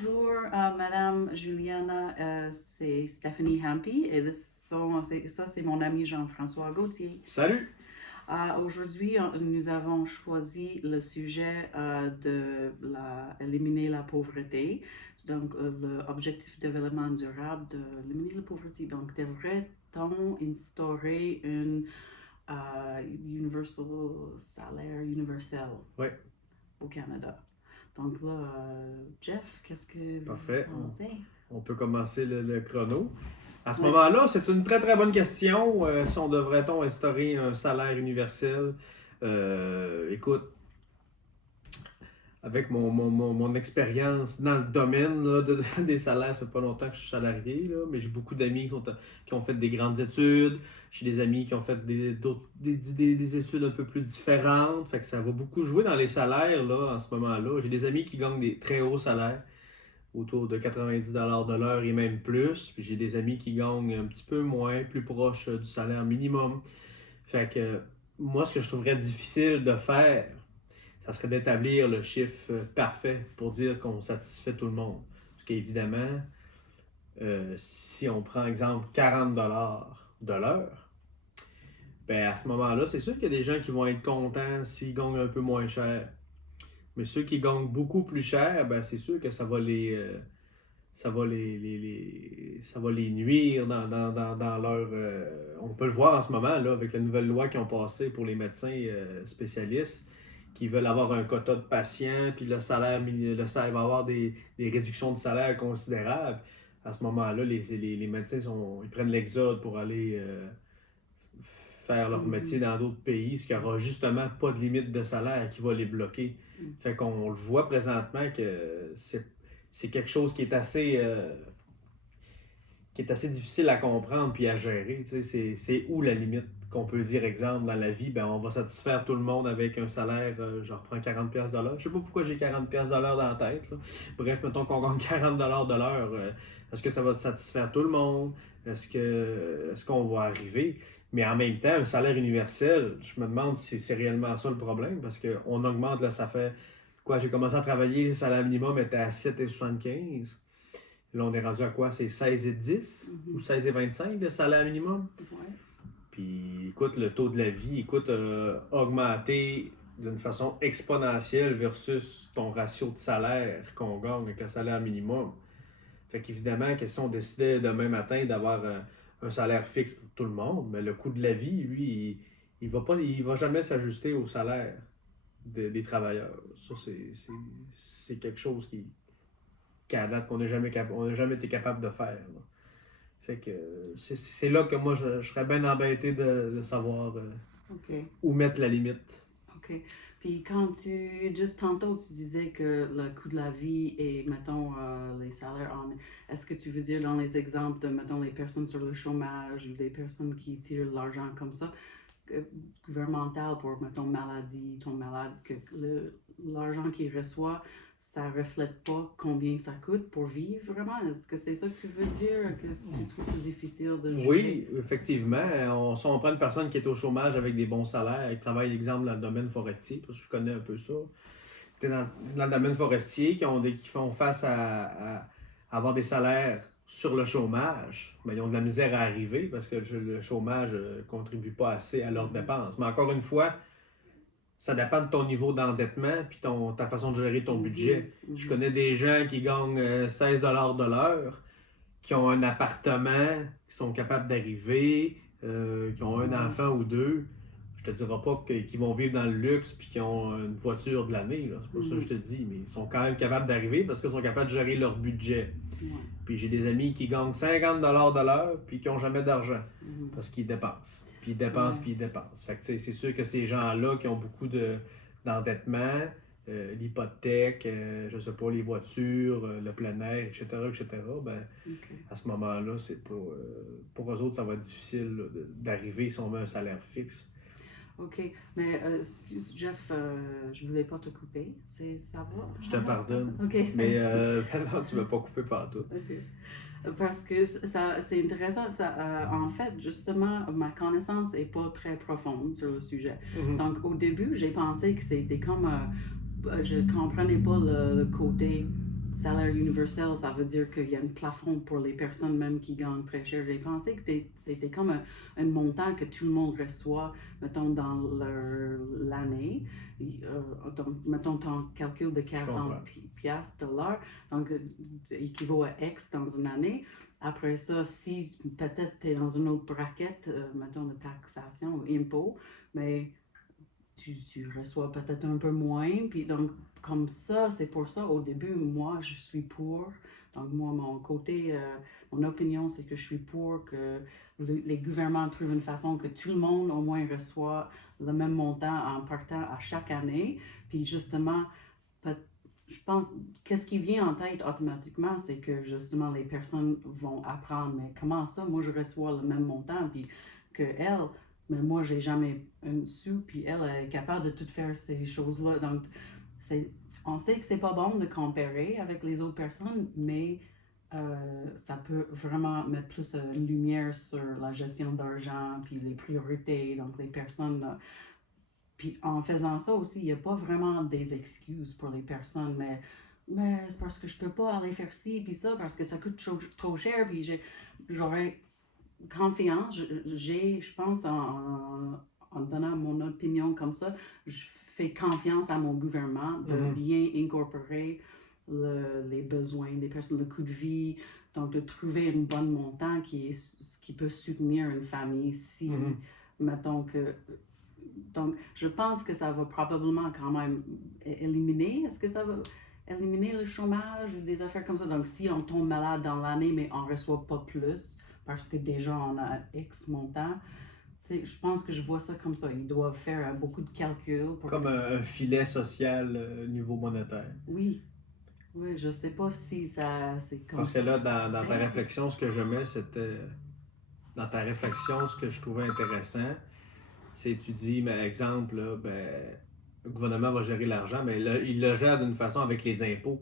Bonjour, Madame Juliana, c'est Stephanie Hampi et ça, c'est mon ami Jean-François Gauthier. Salut! Aujourd'hui, nous avons choisi le sujet éliminer la pauvreté, donc l'objectif de développement durable d'éliminer la pauvreté. Donc, devrait-on instaurer une universal salaire universel Oui, au Canada? Donc là, Jeff, qu'est-ce que vous parfait. pensez? On peut commencer le chrono. À ce Oui. moment-là, c'est une très très bonne question. Si on devrait-on instaurer un salaire universel? Écoute, avec mon expérience dans le domaine là, des salaires, ça fait pas longtemps que je suis salarié, là, mais j'ai beaucoup d'amis qui ont fait des grandes études. J'ai des amis qui ont fait des études un peu plus différentes. Fait que ça va beaucoup jouer dans les salaires là, en ce moment-là. J'ai des amis qui gagnent des très hauts salaires, autour de 90$ de l'heure et même plus. Puis j'ai des amis qui gagnent un petit peu moins, plus proche du salaire minimum. Fait que moi, ce que je trouverais difficile de faire, ça serait d'établir le chiffre parfait pour dire qu'on satisfait tout le monde. Parce qu'évidemment, si on prend exemple 40$ de l'heure, ben à ce moment-là, c'est sûr qu'il y a des gens qui vont être contents s'ils gagnent un peu moins cher. Mais ceux qui gagnent beaucoup plus cher, ben c'est sûr que ça va les nuire dans leur. On peut le voir en ce moment là, avec la nouvelle loi qui ont passé pour les médecins spécialistes qui veulent avoir un quota de patients, puis le salaire va avoir des réductions de salaire considérables. À ce moment-là, les médecins ils prennent l'exode pour aller faire leur métier dans d'autres pays, ce qui n'aura justement pas de limite de salaire qui va les bloquer. Fait qu'on le voit présentement que c'est quelque chose qui est assez difficile à comprendre puis à gérer. C'est où la limite qu'on peut dire, exemple, dans la vie, ben, on va satisfaire tout le monde avec un salaire, je reprends 40$ de l'heure. Je sais pas pourquoi j'ai 40$ de l'heure dans la tête. Là. Bref, mettons qu'on gagne 40$ de l'heure. Est-ce que ça va satisfaire tout le monde? Est-ce qu'on va arriver? Mais en même temps, un salaire universel, je me demande si c'est réellement ça le problème, parce qu'on augmente, là, ça fait quoi? J'ai commencé à travailler, le salaire minimum était à 7,75. Là, on est rendu à quoi? C'est 16,10 ou 16,25 le salaire minimum? Ouais. Puis, écoute, le taux de la vie, écoute, augmenté d'une façon exponentielle versus ton ratio de salaire qu'on gagne avec le salaire minimum. Fait qu'évidemment, que si on décidait demain matin d'avoir un salaire fixe pour tout le monde, mais le coût de la vie, lui, il va jamais s'ajuster au salaire des travailleurs. Ça, c'est quelque chose qu'à date, on n'a jamais été capable de faire. Là. Fait que c'est là que moi, je serais bien embêté de savoir où mettre la limite. OK. Puis juste tantôt, tu disais que le coût de la vie et, mettons, les salaires, est-ce que tu veux dire dans les exemples de, mettons, les personnes sur le chômage ou des personnes qui tirent l'argent comme ça, gouvernemental pour, mettons, maladie, ton malade, que l'argent qu'il reçoit, ça reflète pas combien ça coûte pour vivre vraiment? Est-ce que c'est ça que tu veux dire? Que tu trouves ça difficile de juger? Oui, effectivement. Si on prend une personne qui est au chômage avec des bons salaires, qui travaille, exemple, dans le domaine forestier, parce que je connais un peu ça. Dans le domaine forestier, qui font face à avoir des salaires sur le chômage, mais ils ont de la misère à arriver parce que le chômage ne contribue pas assez à leurs dépenses. Mais encore une fois, ça dépend de ton niveau d'endettement puis ta façon de gérer ton budget. Je connais des gens qui gagnent 16$ de l'heure, qui ont un appartement, qui sont capables d'arriver, qui ont un enfant ou deux. Je te dirai pas qu'ils vont vivre dans le luxe puis qu'ils ont une voiture de l'année. C'est pas ça que je te dis, mais ils sont quand même capables d'arriver parce qu'ils sont capables de gérer leur budget. Puis j'ai des amis qui gagnent 50$ de l'heure puis qui n'ont jamais d'argent parce qu'ils dépensent. Puis ils dépensent, puis ils dépensent. Fait que c'est sûr que ces gens-là qui ont beaucoup d'endettement, l'hypothèque, je sais pas, les voitures, le plein air, etc., ben, à ce moment-là, c'est pas, pour eux autres, ça va être difficile là, d'arriver si on met un salaire fixe. OK. Mais excuse, Jeff, je voulais pas te couper. Ça va? Je te pardonne. OK. Mais non, tu ne m'as pas coupé partout. OK. Parce que c'est intéressant. En fait, justement, ma connaissance n'est pas très profonde sur le sujet. Donc, au début, j'ai pensé que c'était comme... je comprenais pas le côté salaire universel, ça veut dire qu'il y a un plafond pour les personnes même qui gagnent très cher. J'ai pensé que c'était comme un montant que tout le monde reçoit, mettons, dans l'année. Donc, mettons, ton calcul de Je 40 comprends. piastres de l'heure, donc équivaut à X dans une année. Après ça, si peut-être tu es dans une autre braquette, mettons, de taxation ou impôt, mais tu reçois peut-être un peu moins. Puis donc, comme ça, c'est pour ça, au début, moi, je suis pour. Donc, moi, mon côté, mon opinion, c'est que je suis pour que les gouvernements trouvent une façon que tout le monde, au moins, reçoit le même montant en partant à chaque année. Puis, justement, je pense, qu'est-ce qui vient en tête automatiquement, c'est que justement les personnes vont apprendre, mais comment ça, moi je reçois le même montant, puis que elle, mais moi j'ai jamais une sou, puis elle est capable de tout faire ces choses-là. Donc, c'est, on sait que c'est pas bon de comparer avec les autres personnes, mais ça peut vraiment mettre plus lumière sur la gestion d'argent, puis les priorités, donc les personnes puis en faisant ça aussi, il n'y a pas vraiment des excuses pour les personnes, mais c'est parce que je peux pas aller faire ci, puis ça, parce que ça coûte trop cher, puis j'aurais confiance, je pense, en donnant mon opinion comme ça, je fais confiance à mon gouvernement de Mhm. bien incorporer les besoins des personnes, le coût de vie, donc de trouver un bon montant qui peut soutenir une famille si, Mhm. mettons que donc, je pense que ça va probablement quand même éliminer. Est-ce que ça va éliminer le chômage ou des affaires comme ça? Donc, si on tombe malade dans l'année, mais on ne reçoit pas plus parce que déjà on a X montant, je pense que je vois ça comme ça. Ils doivent faire beaucoup de calculs pour Comme que. un filet social au niveau monétaire. Oui, oui, je sais pas si ça c'est comme Parce que ça là, que ça se dans ta fait. réflexion, ce que je mets, c'était. Dans ta réflexion, ce que je trouvais intéressant, c'est tu dis, mais exemple, là, ben, le gouvernement va gérer l'argent, mais là, il le gère d'une façon avec les impôts.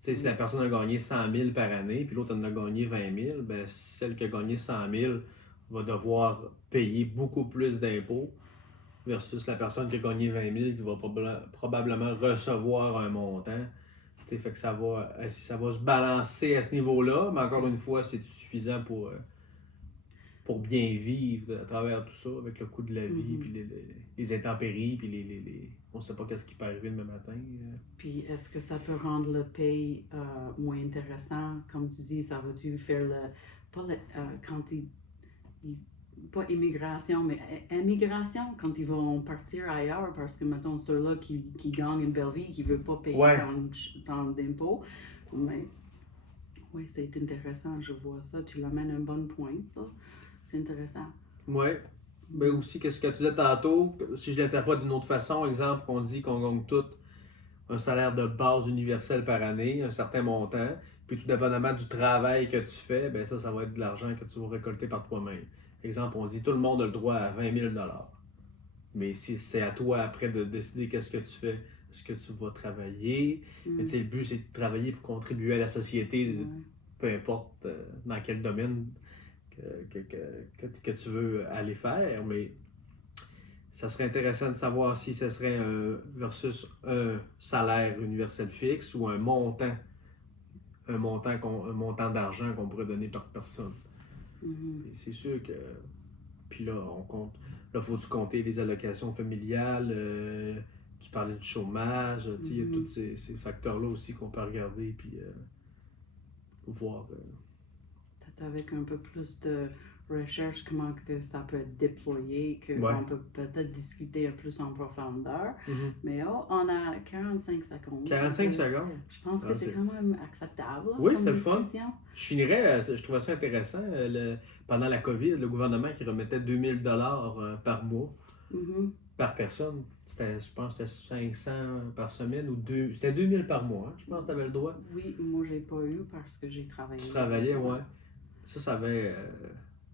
Tu sais, si la Oui. personne a gagné 100 000 par année, puis l'autre en a gagné 20 000, ben, celle qui a gagné 100 000 va devoir payer beaucoup plus d'impôts versus la personne qui a gagné 20 000 qui va probablement recevoir un montant. Tu sais, fait que ça va se balancer à ce niveau-là, mais encore une fois, c'est suffisant pour bien vivre à travers tout ça, avec le coût de la vie, Mhm. puis les intempéries, puis on ne sait pas qu'est-ce qui peut arriver demain matin. Puis est-ce que ça peut rendre le pays moins intéressant? Comme tu dis, ça va-tu faire pas quand ils- pas immigration, mais immigration, quand ils vont partir ailleurs, parce que, mettons, ceux-là qui gagnent une belle vie, qui ne veulent pas payer Ouais, tant d'impôts, mais oui, c'est intéressant, je vois ça. Tu l'amènes à un bon point, ça. C'est intéressant. ouais. Mais aussi, qu'est-ce que tu disais tantôt, si je l'interprète d'une autre façon, exemple, qu'on dit qu'on gagne tout un salaire de base universel par année, un certain montant, puis tout dépendamment du travail que tu fais, ben ça va être de l'argent que tu vas récolter par toi-même. Exemple, on dit tout le monde a le droit à 20 000 mais si c'est à toi après de décider qu'est-ce que tu fais, est-ce que tu vas travailler? Mais tu sais, le but, c'est de travailler pour contribuer à la société, Ouais. peu importe dans quel domaine que tu veux aller faire. Mais ça serait intéressant de savoir si ce serait versus un salaire universel fixe ou un montant d'argent qu'on pourrait donner par personne. Mhm. Puis c'est sûr que. Puis là, on compte. Là, faut-tu compter les allocations familiales? Tu parlais du chômage. Il y a tous Mhm. ces facteurs-là aussi qu'on peut regarder puis voir. Peut-être avec un peu plus de recherche, comment que ça peut être déployé, Ouais. qu'on peut peut-être discuter un plus en profondeur. Mhm. Mais oh, on a 45 secondes. 45 secondes. Je pense que Ah, c'est quand même acceptable Oui, comme c'était le fun. discussion. Je finirais, je trouvais ça intéressant. Pendant la COVID, le gouvernement qui remettait 2000 dollars par mois, Mhm. par personne. Je pense que c'était 500 par semaine ou deux. C'était 2000 par mois, hein. Je pense que tu avais le droit. Oui, moi j'ai pas eu parce que j'ai Tu travaillé. travaillais, Ouais. ouais. Ça avait.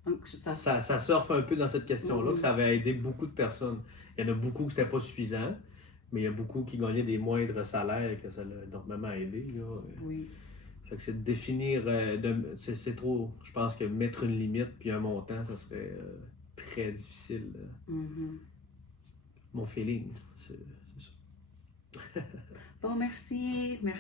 Donc ça. Ça surfe un peu dans cette question-là, que Mhm. ça avait aidé beaucoup de personnes. Il y en a beaucoup que c'était pas suffisant, mais il y a beaucoup qui gagnaient des moindres salaires que ça l'a énormément aidé. Là. Oui. Fait que c'est de définir, c'est trop, je pense que mettre une limite puis un montant, ça serait très difficile. Mhm. Mon feeling, c'est ça. Bon, merci. Merci.